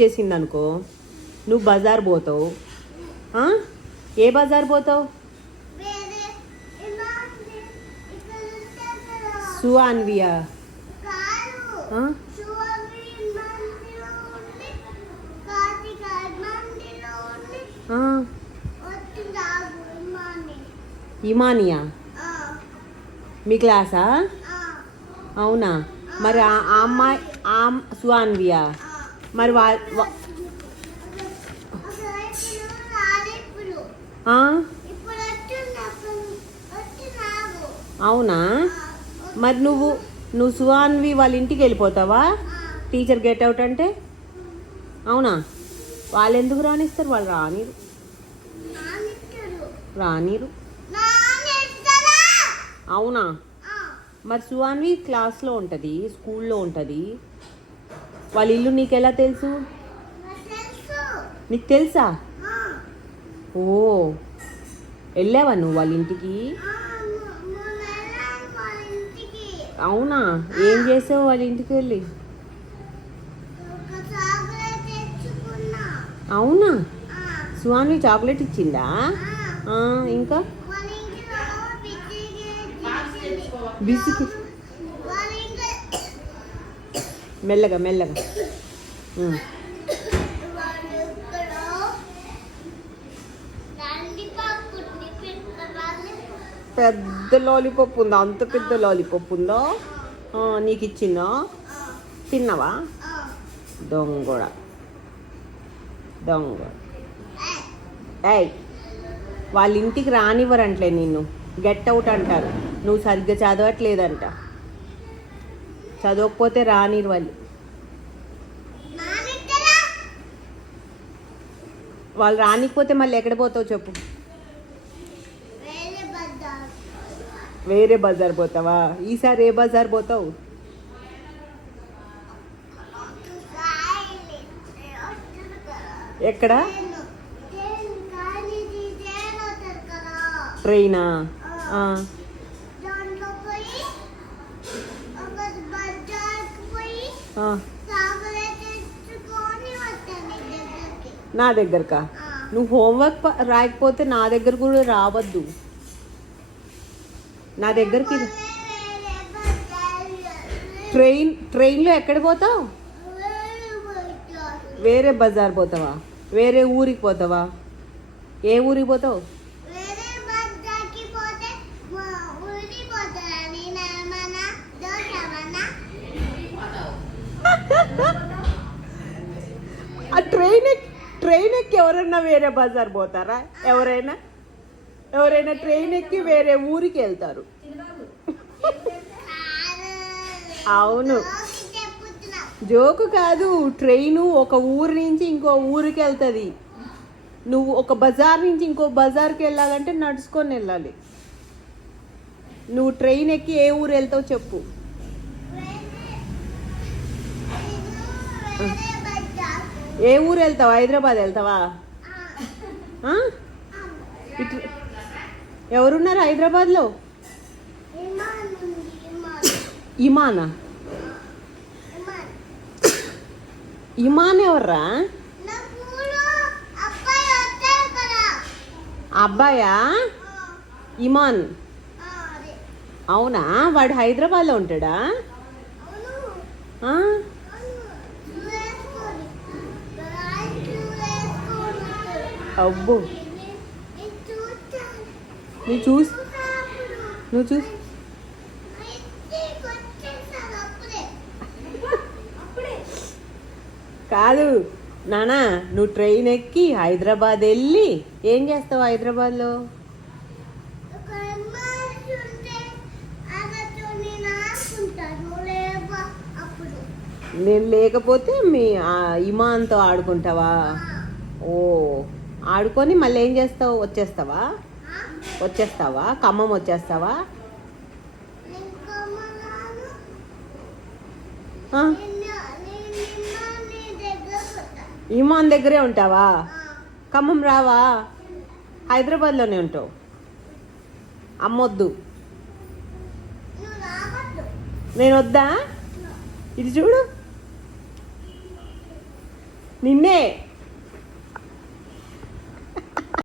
చేసింది అనుకో, నువ్వు బజార్ పోతావు. ఏ బజార్ పోతావు? సువాన్వియా? ఇమానియా మీ క్లాసా? అవునా? మరి ఆ అమ్మాయి సువాన్వియా మరి అవునా? మరి నువ్వు సువాన్వి వాళ్ళ ఇంటికి వెళ్ళిపోతావా టీచర్ గెట్ అవుట్ అంటే? అవునా? వాళ్ళు ఎందుకు రానిస్తారు? వాళ్ళు రానిరు. అవునా? మరి సువాన్వి క్లాస్లో ఉంటుంది, స్కూల్లో ఉంటుంది. వాళ్ళ ఇల్లు నీకు ఎలా తెలుసు? నీకు తెలుసా? ఓ, వెళ్ళావా నువ్వు వాళ్ళ ఇంటికి? అవునా? ఏం చేసావు వాళ్ళ ఇంటికి వెళ్ళి? అవునా? సువాన్వి చాక్లెట్ ఇచ్చిందా? ఇంకా బిస్కెట్. మెల్లగా పెద్ద లాలీపాప్ ఉందా? అంత పెద్ద లాలీపాప్ ఉందా? నీకు ఇచ్చిందా? తిన్నావా? దొంగ. ఏయ్, వాళ్ళ ఇంటికి రానివ్వరంటలే నిన్ను, గెట్ అవుట్ అంటారు. నువ్వు సరిగ్గా చదవట్లేదంట. చదవకపోతే రానిరు వాళ్ళు. వాళ్ళు రానికపోతే మళ్ళీ ఎక్కడ పోతావు చెప్పు? వేరే బజార్ పోతావా? ఈసారి ఏ బజార్ పోతావు? ఎక్కడ? ట్రైనా? నా దగ్గరకా? నువ్వు హోంవర్క్ రాయకపోతే నా దగ్గర కూడా రావద్దు. నా దగ్గరికి ట్రైన్లో ఎక్కడ పోతావు? వేరే బజార్ పోతావా? వేరే ఊరికి పోతావా? ఏ ఊరికి పోతావు? ఆ ట్రైన్ ఎక్కి ఎవరన్నా వేరే బజార్ పోతారా? ఎవరైనా ట్రైన్ ఎక్కి వేరే ఊరికి వెళ్తారు. అవును, జోకు కాదు. ట్రైను ఒక ఊరు నుంచి ఇంకో ఊరికి వెళ్తుంది. నువ్వు ఒక బజార్ నుంచి ఇంకో బజార్కి వెళ్ళాలంటే నడుచుకొని వెళ్ళాలి. నువ్వు ట్రైన్ ఎక్కి ఏ ఊరు వెళ్తావు చెప్పు? ఏ ఊరు వెళ్తావు? హైదరాబాద్ వెళ్తావా? ఎవరున్నారు హైదరాబాద్లో? ఇమానా? ఇమాన్ ఎవర్రా? అబ్బాయా? ఇమాన్? అవునా? వాడు హైదరాబాద్లో ఉంటాడా? అబ్బో, నువ్వు చూసి కాదు నానా, నువ్వు ట్రైన్ ఎక్కి హైదరాబాద్ వెళ్ళి ఏం చేస్తావు హైదరాబాద్లో? నేను లేకపోతే మీ ఇమాన్తో ఆడుకుంటావా? ఓ, ఆడుకొని మళ్ళీ ఏం చేస్తావు? వచ్చేస్తావా? ఖమ్మం వచ్చేస్తావా? ఇమాన్ దగ్గరే ఉంటావా? ఖమ్మం రావా? హైదరాబాద్లోనే ఉంటావు. అమ్మొద్దు. నేను వద్దా? ఇది చూడు, నిన్నే